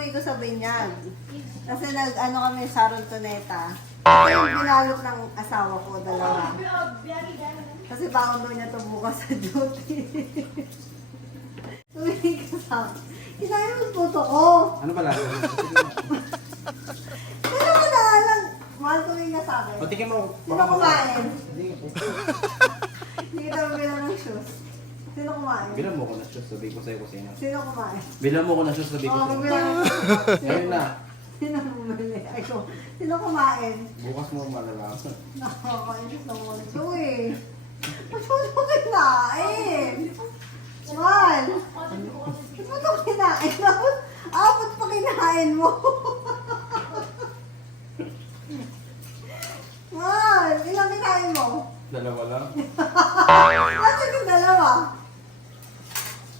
inuwi ko sa binyag. Kasi nag-ano kami sa Rontoneta. Yung binalot ng asawa ko, dalawa. Kasi baon daw niya ito bukas sa duty. Tumingin ka sa akin. Kinain mo yung puto ko. Ano pala? Pero wala lang. Mahal tumingin ka sa akin. Patikin mo. Sino kumain? Hindi. Hindi kita mabilang ng shoes. Sino kumain? Bilang mo ko na shoes, sabihin ko sa'yo kung sino. Sino kumain? Bilang mo ko na shoes, sabihin ko Oo, sa'yo. magbilang ng shoes. Ngayon na. Sino bumili? Ay ko. Sino kumain? Bukas mo malalaman. Nakakainis naman ito eh. Ba't mo ito kinain? Man! Ba't mo ito kinain? Ba't pa kinain mo? Man! Ilang kinain mo? Dalawa lang. Nasaan yung dalawa?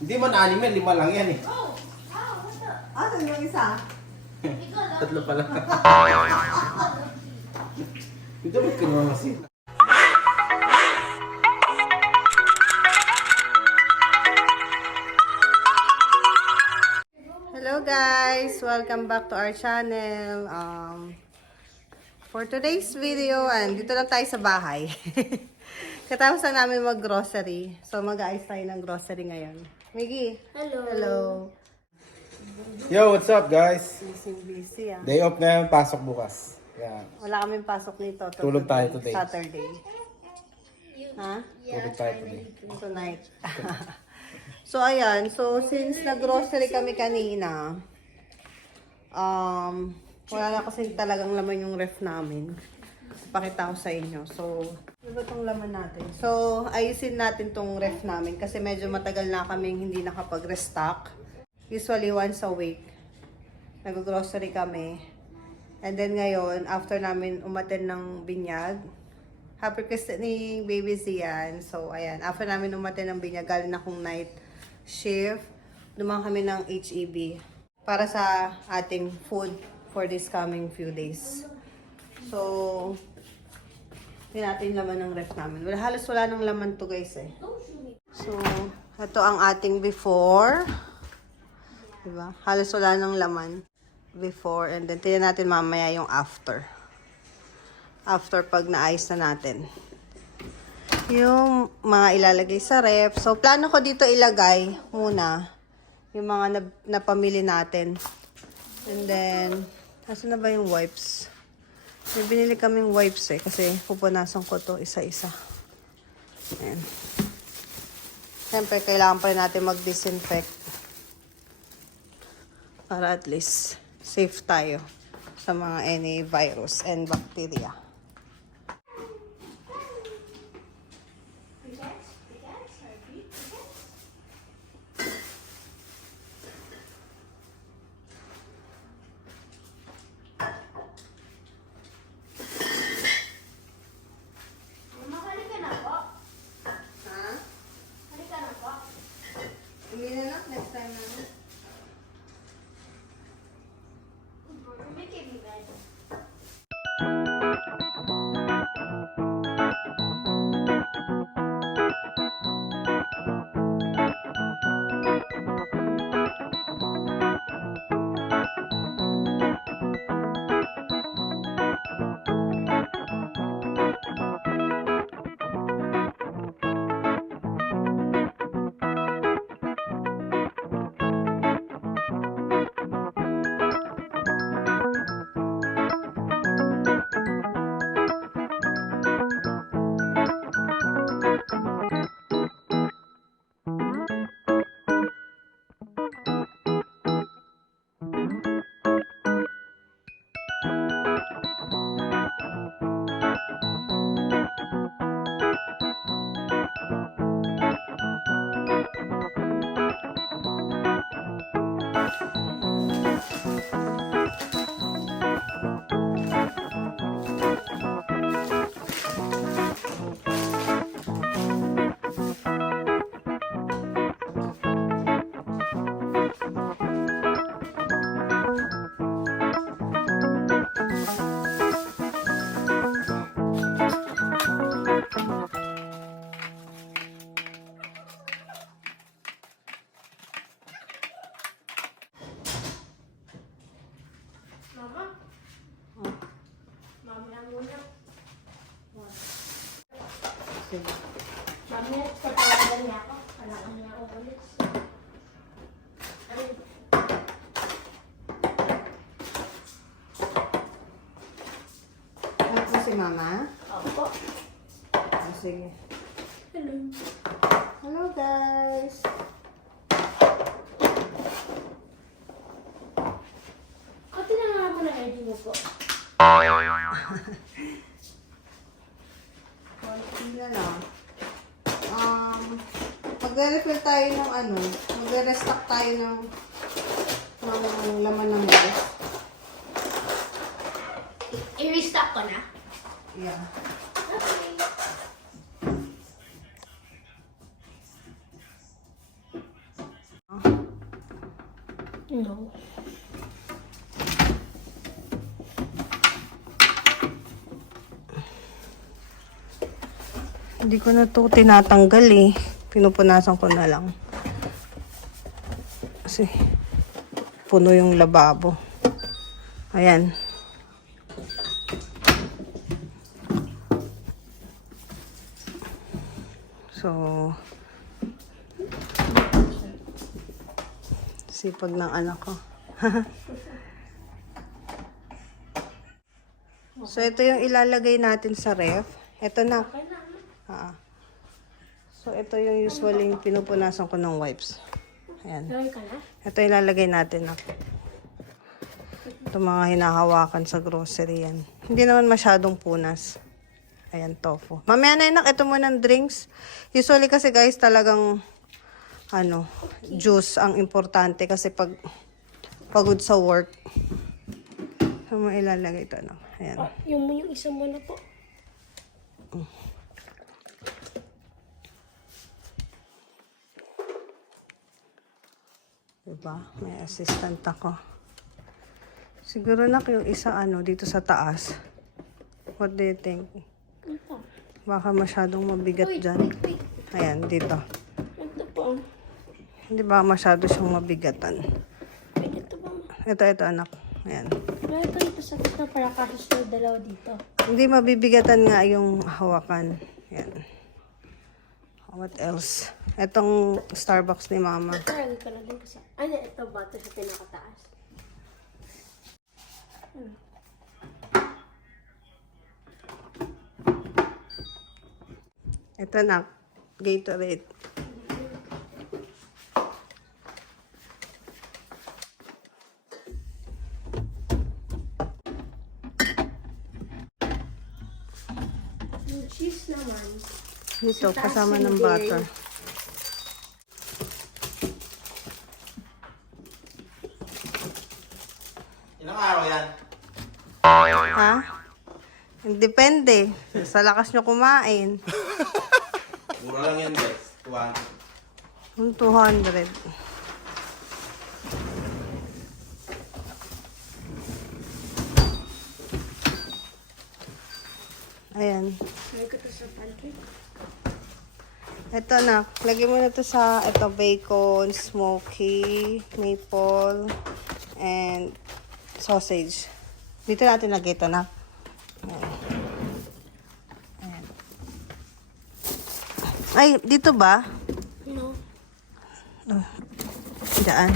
Hindi man anim yan, 5 lang yan eh. Asan yung isa? 3 pa lang. Hindi mo kinuha kasi. Hello guys! Welcome back to our channel. For today's video, dito lang tayo sa bahay. Katapos na namin mag-grocery. So mag-aayos tayo ng grocery ngayon. Miggy! Hello. Hello! Yo, what's up guys? Busy ah. Day off ngayon, pasok bukas. Yeah. Wala kaming pasok nito. Tulog tayo today. Saturday. Ha? Tulog tayo today. Tonight. So ayan, so since nag-grocery kami kanina, wala na kasi talagang laman yung ref namin. Pakita ko sa inyo. So, ano ba itong laman natin? So, ayusin natin tong ref namin kasi medyo matagal na kaming hindi nakapag-restock. Usually once a week, nag-grocery kami. And then ngayon, after namin umaten ng binyag, happy christening baby Zian. So, ayan, after namin umaten ng binyag, galing akong night shift, dumaan kami ng HEB para sa ating food for this coming few days. So, hindi natin laman ng ref namin. Halos wala nang laman to guys eh. So, ito ang ating before. Diba? Halos wala nang laman before. And then, tingnan natin mamaya yung after. After pag naayos na natin. Yung mga ilalagay sa ref. So, plano ko dito ilagay muna yung mga napamili natin. And then, nasa na ba yung wipes? May binili kaming wipes eh. Kasi pupunasan ko to isa-isa. Ayan. Siyempre, kailangan pa rin natin mag-disinfect. Para at least safe tayo sa mga any virus and bacteria. Hindi na lang, next time na lang. Make it bad. Sige. Mami, tatawagan niya ako. Kailangan niya ako ulit. Ay, Ano po si Mama? opo. Sige. Hello. Hello guys! Kati na nga ako ng ID mo po. Konti na lang. Magre-refill tayo ng ano, magre-restock tayo ng laman ng ref. I-restock ko na. Yeah. Okay. No. Hindi ko na to tinatanggal eh. Pinupunasan ko na lang. Kasi puno yung lababo. Ayan. So, sipag ng anak ko. So, ito yung ilalagay natin sa ref. Ito na. Okay na. So, ito yung usually yung pinupunasan ko ng wipes. Ayan. Lagay ka na? Ito ilalagay natin na. Ito mga hinahawakan sa grocery yan. Hindi naman masyadong punas. Ayan, tofu. Mamaya na inak, ito muna ng drinks. Usually kasi guys, talagang juice ang importante kasi pag pagod sa work. So, ilalagay ito. Ayan. Yung isa muna po. Diba? May assistant ako. Siguro na yung isa dito sa taas. What do you think? Ito. Baka masyadong mabigat dyan. Wait. Ayan, dito. Ito po. Hindi ba masyado siyang mabigatan? Wait, ito ba? Ito anak. Ayan. Ito dito sa gitna para kasunod dalawa dito. Hindi mabibigatan nga yung hawakan. Ayan. What else? Etong Starbucks ni Mama. Lagay ko na din kasi. Ay, ito ba? Ito sa pinakataas. Ito na. Gatorade. Yung cheese naman. Dito, kasama ng butter. Ilang araw yan? Ha? Depende. Sa lakas nyo kumain. Mura lang yan guys. 200. Yung 200. Ayan. Lagay ko ito sa pantry. Ito na. Lagyan mo na ito sa bacon, smoky, maple, and sausage. Dito natin lagay ito na. Ayan. Ayan. Ay, dito ba? No. Daan.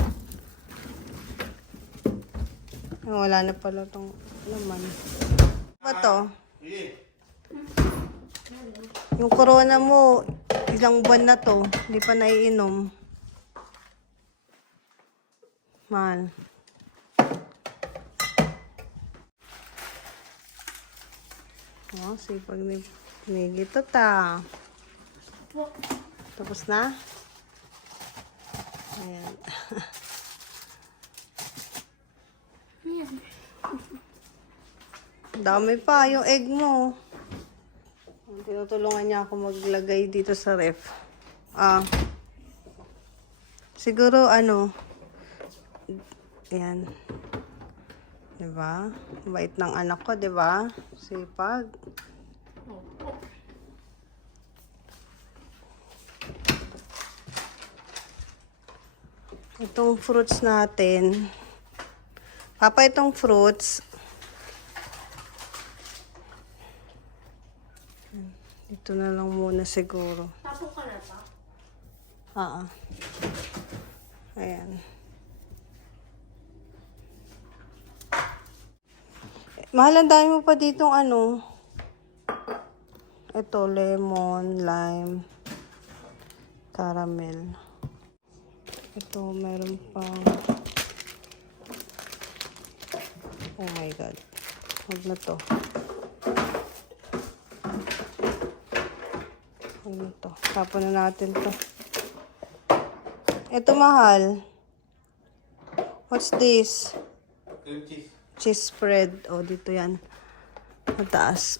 Wala na pala itong laman. Ano to? Sige. Yung corona mo, ilang buwan na to. Hindi pa naiinom. Mahal. Oh, sipag ni Gito ta. Tapos na? Ayan. Ayan. Dami pa yung egg mo. Tinutulungan niya ako maglagay dito sa ref. Siguro ayan. Diba? Bait ng anak ko, diba? Sipag. Itong fruits natin. Papa, itong fruits. Ito na lang muna siguro. Tapos ka na pa. Ayan. Mahal, ang dami mo pa ditong ano. Ito, lemon, lime, caramel. Ito, meron pang... Oh my God. Huwag na to. Huwag na to. Tapon na natin to. Ito, mahal. What's this? Cream cheese. Cheese spread. Oh, dito yan. Mataas.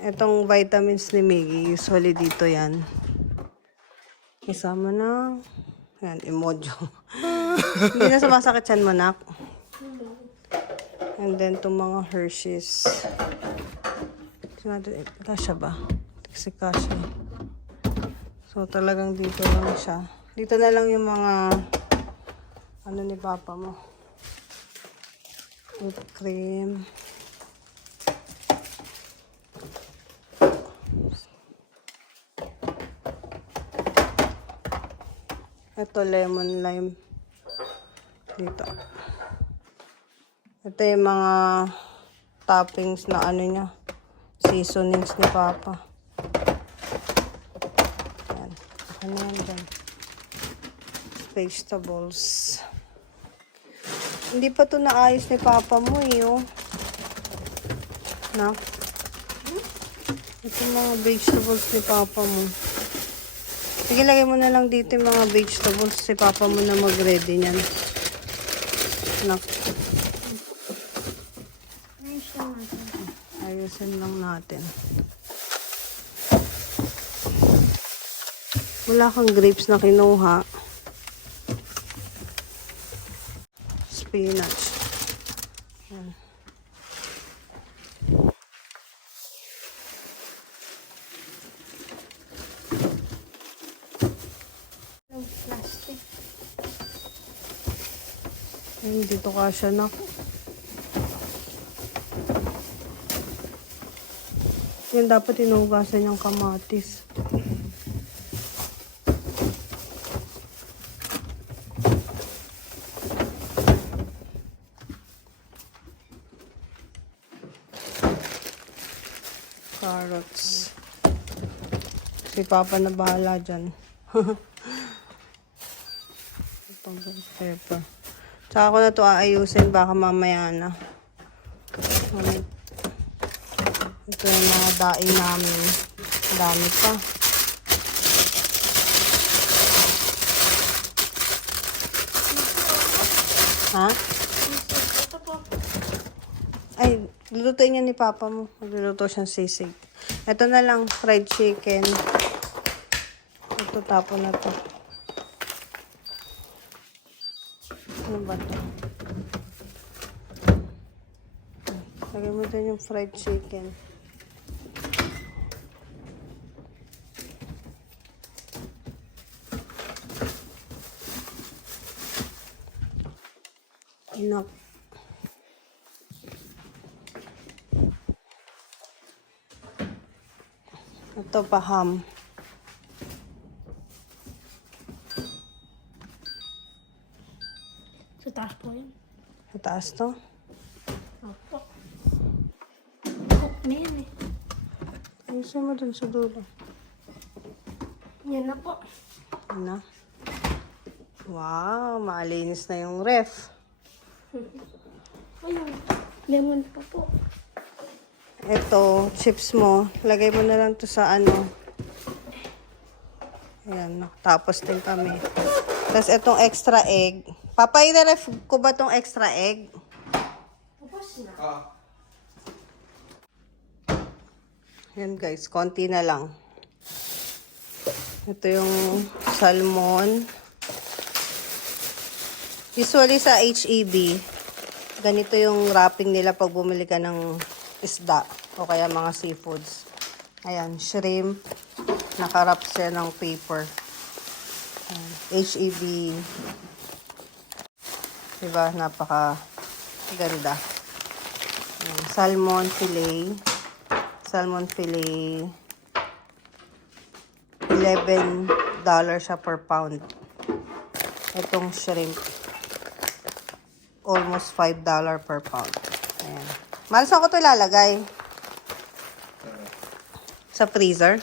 Itong vitamins ni Miggy, usually dito yan. Kasama ng, yan, emoji. Hindi na sumasakit yan, manak. And then, itong mga Hershey's. Kasya ba? Kasi kasya. So, talagang dito lang siya. Dito na lang yung mga, ano ni Papa mo. Whipped cream. Ito, lemon lime. Dito. Ito yung mga toppings na ano niya. Seasonings ni Papa. Yan. Ano yan dyan? Vegetables. Hindi pa to naayos ni Papa mo eh, oh. Na? Ito yung mga vegetables ni Papa mo. Sige, lagay mo na lang dito yung mga vegetables. Si Papa mo na mag-ready niyan. Nak. Ayusin lang natin. Wala kang grapes na kinuha. Spinach. Yan. Plastic. Ay, dito kasya na. Yan dapat inugasan yung kamatis. Carrots. Si Papa na bahala dyan. Itong bell pepper. Tsaka ko na to aayusin, baka mamaya na. Ito yung mga daing namin. Dami pa. Ha? Ito po. Ay, lulutuin niya ni Papa mo. Magluluto siyang sisig. Ito na lang, fried chicken. Ito, tapon na to. Ano ba to? Lagay mo dyan yung fried chicken. Enough. Ito pa ham. Sa taas po yun. Sa taas to. Opo. Cook na yan eh. Ayusin mo dun sa dulo. Yan na po. Ano? Wow, malinis na yung ref. Ayun. Lemon pa po. Ito, chips mo. Lagay mo na lang to sa ano. Ayan, tapos din kami. Tapos itong extra egg. Papa, i-ref ko ba tong extra egg? Tapos na. Yan guys, konti na lang. Ito yung salmon. Usually sa HEB, ganito yung wrapping nila pag bumili ka ng isda o kaya mga seafoods. Ayan, shrimp. Nakarap siya ng paper. Ayan, HEB. Diba? Napaka ganda. Ayan, salmon fillet. Salmon fillet. $11 siya per pound. Itong shrimp. Almost $5 per pound. Ayan. Mahal, saan ko ito ilalagay? Sa freezer?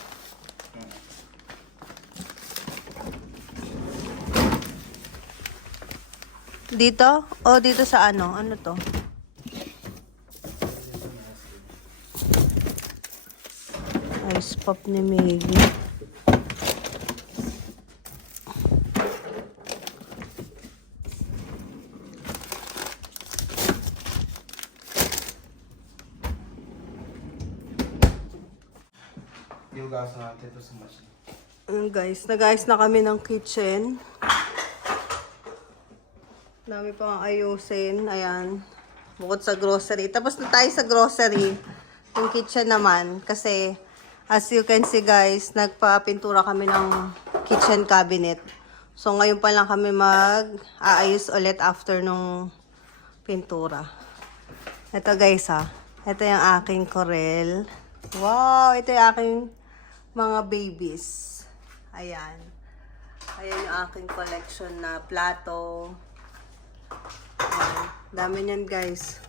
Dito? O dito sa ano? Ano to? Ice pop ni Maggie. Iugasan natin ito sa machine. Guys, nag-ayos na kami ng kitchen. Dami pang ayusin. Ayan. Bukod sa grocery. Tapos na tayo sa grocery. Yung kitchen naman. Kasi, as you can see guys, nagpa-pintura kami ng kitchen cabinet. So, ngayon pa lang kami mag-aayos ulit after nung pintura. Ito guys ha. Ito yung aking corel. Wow! Ito yung aking mga babies. Ayan. Ayan yung aking collection na plato. Ayan. Dami niyan guys.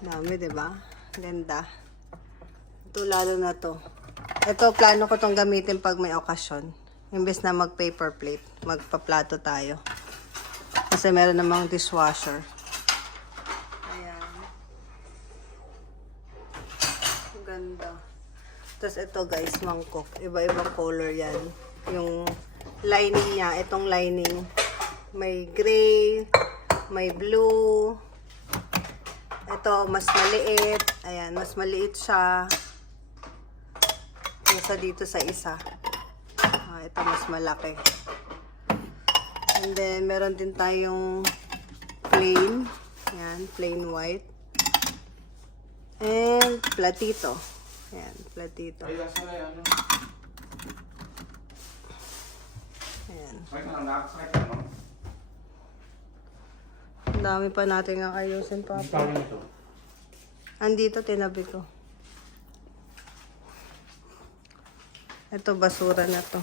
Dami, diba? Ganda. Ito lalo na to. Ito, plano ko tong gamitin pag may okasyon. Imbes na mag-paper plate, magpa-plato tayo. Kasi meron namang dishwasher. Ayan. Ganda. Tapos ito guys, mangkok. Iba-ibang color yan. Yung lining niya, itong lining. May gray, may blue. Ito, mas maliit. Ayan, mas maliit siya. Kaysa dito sa isa. Ito mas malaki. And then, meron din tayong plain. Ayan, plain white. And platito. Ayan, platito. Ay, gasa na yan. Ayan. Sakit na lang, nakakasakit na, no? Ang dami pa natin ang ayusin, Ang Papa. tawag nito. Andito, tinabi ko. Ito, basura na to.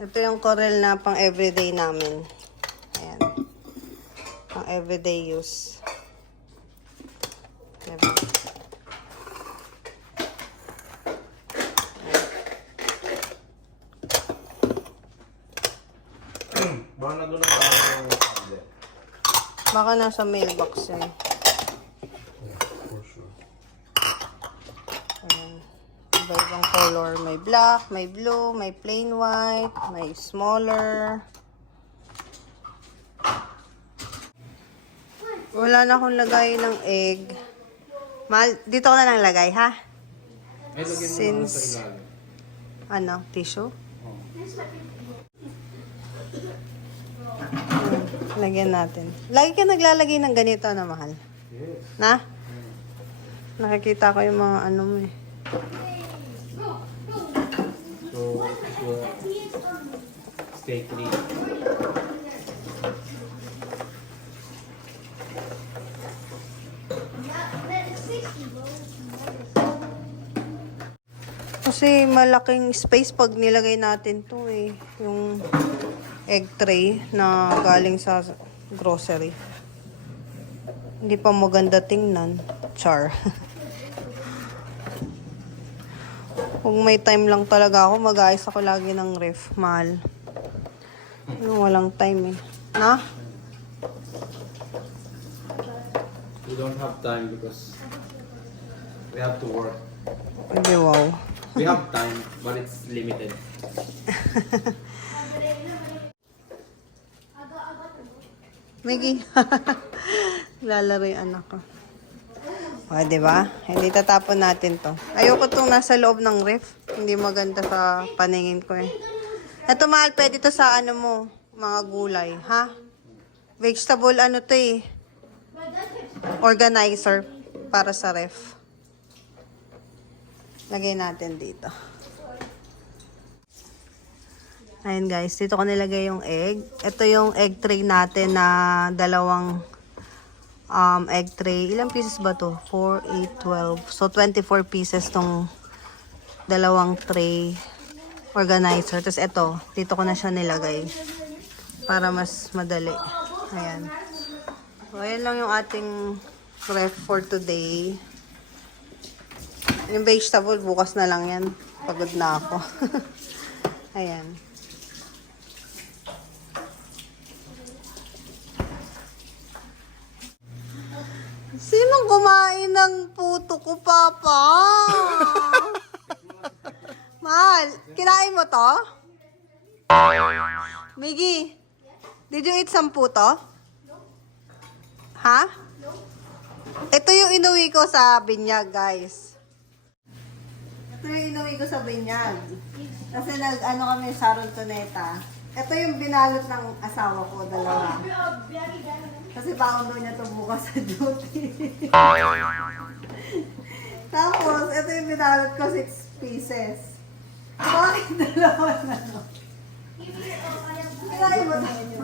Ito yung corel na pang everyday namin. Ayan. Pang everyday use. Diba? Baka na doon ang tawag ng tablet. Baka nasa mailbox yan. For sure. Ayan. Iba-ibang color. May black, may blue, may plain white, may smaller. Wala na akong lagay ng egg. Mahal, dito ko na lang lagay, ha? Ay, lagyan mo na Since, sa ilalim. ano, tissue? Oh. Lagyan natin. Lagi ka naglalagay ng ganito na mahal. Yes. Na? Nakikita ko yung mga ano mo eh. So, it will stay clean. Kasi malaking space pag nilagay natin to eh. Yung egg tray na galing sa grocery. Hindi pa maganda tingnan. Char. Kung may time lang talaga ako, mag-ayos ako lagi ng ref. Mahal. Yung walang time eh. Na? We don't have time because we have to work. Hindi, wow. We have time, but it's limited. Miggy. Lalaro yung anak ko. O, diba? Hindi tatapon natin to. Ayoko itong nasa loob ng ref. Hindi maganda sa paningin ko eh. Ito mahal, pwede to sa ano mo, mga gulay, ha? Vegetable ano to eh. organizer para sa ref. Lagay natin dito. Ayan guys, dito ko nilagay yung egg. Ito yung egg tray natin na dalawang egg tray. Ilang pieces ba to? 4, 8, 12. So 24 pieces tong dalawang tray organizer. Tapos ito, dito ko na siya nilagay para mas madali. Ayan. So ayan lang yung ating ref for today. Yung vegetable, bukas na lang yan. Pagod na ako. Ayan. Sinong kumain ng puto ko, Papa? Mahal, kinain mo to? Miggy, did you eat some puto? Ha? Ito yung inuwi ko sa binyag, guys. Ito yung inuwi ko sa binyag. Kasi nag-ano kami sa Rontoneta. Ito yung binalot ng asawa ko, dalawa. Kasi baon daw niya ito bukas sa duty. Tapos, ito yung binalot ko, 6 pieces. Bakit dalawa na no? Kinain mo tayo.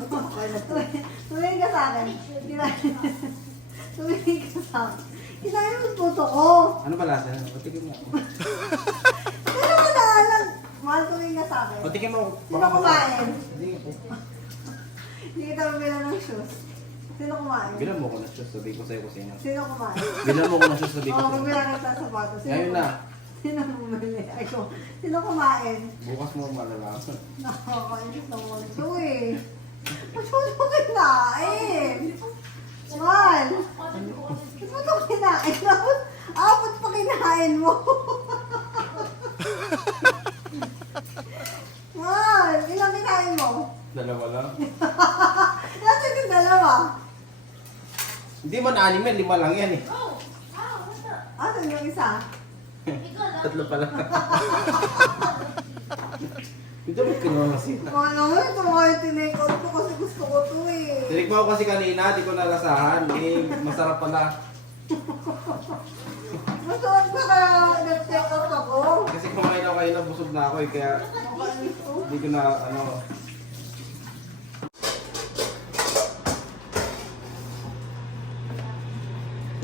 Tumingin ka sa akin. Tumingin ka sa akin. Kinain mo yung puto ko. Ano ba lasa? Patikin mo. Ano mo na alam? Mahal, tumingin ka sa akin. Patikin mo. Sino kumain? Hindi po. Hindi kita mabila ng shoes. Sino kumain? Bilang mo ko na shoes, sabi ko sa'yo kusina. Sino kumain? Bilang mo ko na shoes, sabi ko Oo, sa'yo. mabila ka sa sapatos. Ngayon na. Sino bumili? Ako. Sino kumain? Bukas mo malalaman. Nakakainis naman ito eh. Ba't mo ito kinain? Mal! Ba't mo ito kinain? Ba't pa kinain mo? Mal! Ilang kinain mo? Dalawa lang. Nasaan yung dalawa? Hindi man 6 yan, 5 lang yan eh. Asan yung isa? Tatlo pala. Ito mo kinuha kasi. Ano mo, ito mga yung tinake out ko kasi gusto ko ito eh. Tinikman ko kasi kanina, di ko nalasahan. Eh, masarap pala. Masarap ka kaya nag-take out ako. Kasi kumain ako kanina, busog na ako eh. Kaya Makainis ko. hindi ko na ano.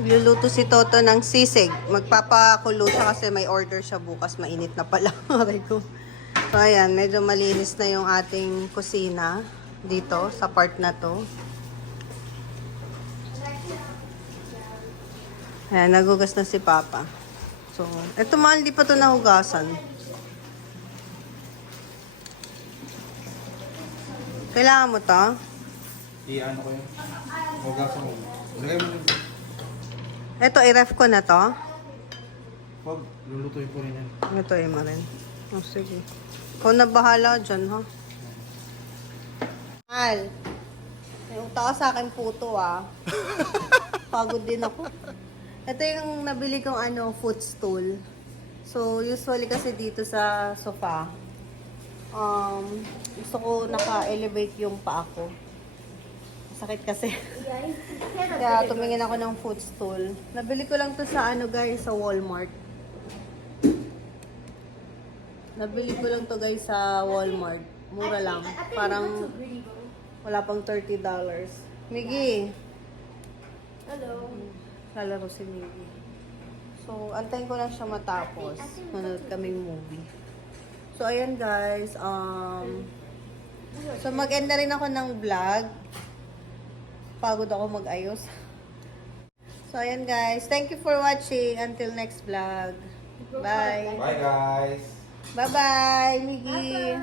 Luluto si Toto ng sisig. Magpapakulo siya kasi may order siya bukas. Mainit na pala. Aray ko. So, ayan. Medyo malinis na yung ating kusina dito sa part na to. Ayan, nagugas na si Papa. So, eto man, hindi pa to nahugasan. Kailangan mo to? I-ano ko yun. Huwag mo. Lagay mo. Eto, i-ref ko na to. Huwag, lulutuin ko rin yan. Ito mo rin. Oh, sige. Ikaw na bahala dyan, ha? Mahal. May uta ka sa akin puto, ah. Pagod din ako. Ito yung nabili kong footstool. So, usually kasi dito sa sofa, gusto ko naka-elevate yung paa ko. Sakit kasi. Kaya tumingin ako ng footstool. Nabili ko lang to sa guys, sa Walmart. Nabili ko lang to guys sa Walmart. Mura lang. Parang wala pang $30. Miggy. Hello. Lalaro si Miggy. So, antayin ko lang siya matapos. Manood kaming movie. So, ayan guys. So, mag-end na rin ako ng vlog. Pagod ako mag-ayos. So, ayan guys. Thank you for watching. Until next vlog. Bye. Bye guys! Bye-bye, Miggy.